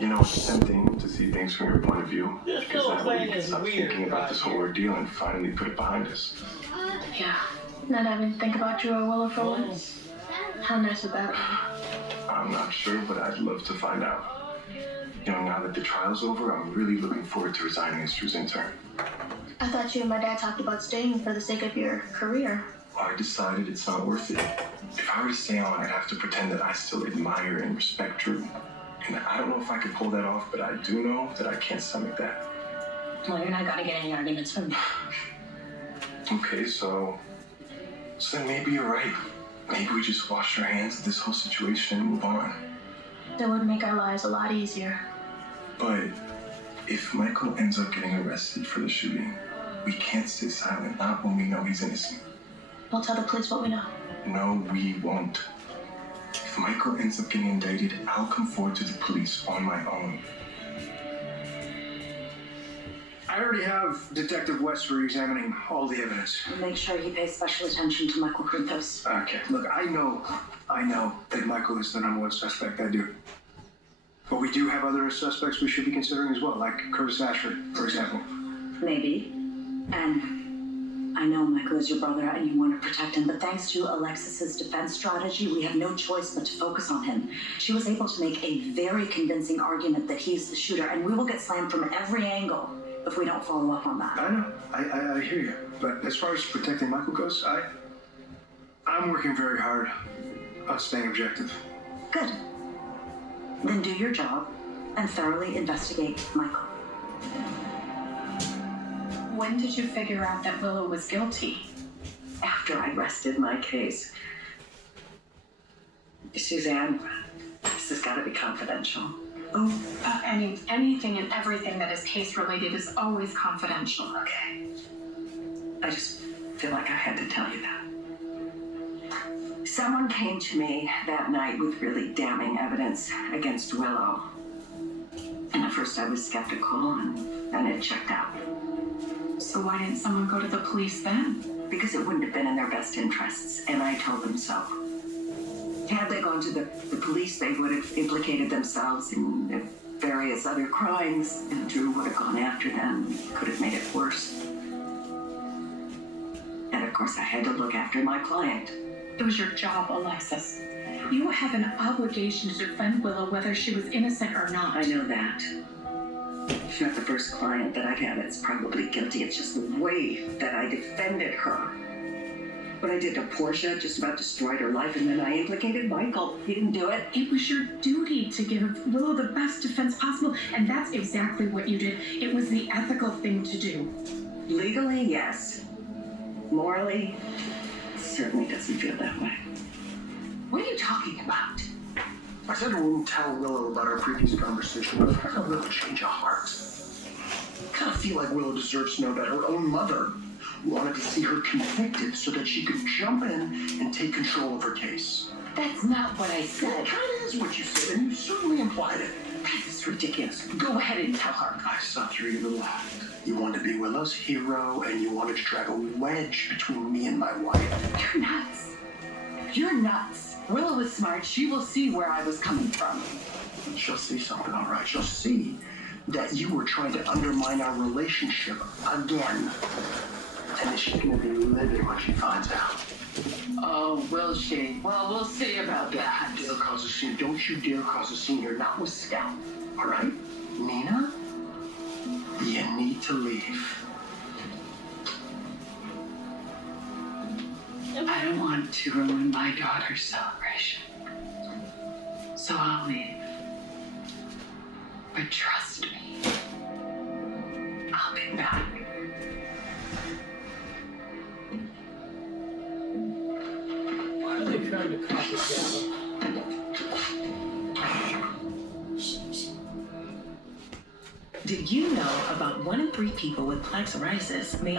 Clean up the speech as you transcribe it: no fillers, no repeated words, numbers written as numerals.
You know, it's tempting to see things from your point of view. Because that way you can stop thinking about this whole ordeal and finally put it behind us. Yeah. Not having to think about you or Willow for once. How nice would that be? I'm not sure, but I'd love to find out. You know, now that the trial's over, I'm really looking forward to resigning as Drew's intern. I thought you and my dad talked about staying for the sake of your career. I decided it's not worth it. If I were to stay on, I'd have to pretend that I still admire and respect Drew. And I don't know if I could pull that off, but I do know that I can't stomach that. Well, you're not gonna get any arguments from me. Okay, so then maybe you're right. Maybe we just wash our hands of this whole situation and move on. That would make our lives a lot easier. But if Michael ends up getting arrested for the shooting, we can't stay silent, not when we know he's innocent. We'll tell the police what we know. No, we won't. If Michael ends up getting indicted, I'll come forward to the police on my own. I already have Detective West re-examining all the evidence. Make sure he pays special attention to Michael Quintos. Okay, look, I know that Michael is the number one suspect, I do. But we do have other suspects we should be considering as well, like Curtis Ashford, for example. Maybe. And I know Michael is your brother and you want to protect him, but thanks to Alexis's defense strategy, we have no choice but to focus on him. She was able to make a very convincing argument that he's the shooter, and we will get slammed from every angle if we don't follow up on that. I know, I hear you. But as far as protecting Michael goes, I'm working very hard on staying objective. Good. Then do your job and thoroughly investigate Michael. When did you figure out that Willow was guilty? After I rested my case. Suzanne, this has got to be confidential. Oh, anything and everything that is case-related is always confidential. Okay. I just feel like I had to tell you that. Someone came to me that night with really damning evidence against Willow. And at first I was skeptical, and then it checked out. So why didn't someone go to the police then? Because it wouldn't have been in their best interests, and I told them so. Had they gone to the police, they would have implicated themselves in various other crimes, and Drew would have gone after them, could have made it worse. And of course, I had to look after my client. It was your job, Alexis. You have an obligation to defend Willow whether she was innocent or not. I know that. She's not the first client that I've had that's probably guilty. It's just the way that I defended her. What I did to Portia just about destroyed her life, and then I implicated Michael. He didn't do it. It was your duty to give Willow the best defense possible, and that's exactly what you did. It was the ethical thing to do. Legally, yes. Morally, it certainly doesn't feel that way. What are you talking about? I said I wouldn't tell Willow about our previous conversation, but I've had a little change of heart. I kind of feel like Willow deserves to know that her own mother wanted to see her convicted so that she could jump in and take control of her case. That's not what I It said. kind of is what you said, and you certainly implied it. That is ridiculous. Go ahead and tell her. I saw through your little act. You wanted to be Willow's hero, and you wanted to drag a wedge between me and my wife. You're nuts. You're nuts. Willow is smart. She will see where I was coming from. She'll see something, all right. She'll see that you were trying to undermine our relationship again. And then she's going to be livid when she finds out. Oh, will she? Well, we'll see about that. Don't you dare cause a scene. Don't you dare cause a scene here, not with Scout. All right? Nina, you need to leave. I don't want to ruin my daughter's celebration. So I'll leave. But trust me, I'll be back. Why are they trying to copy that? Did you know about 1 in 3 people with plaque psoriasis may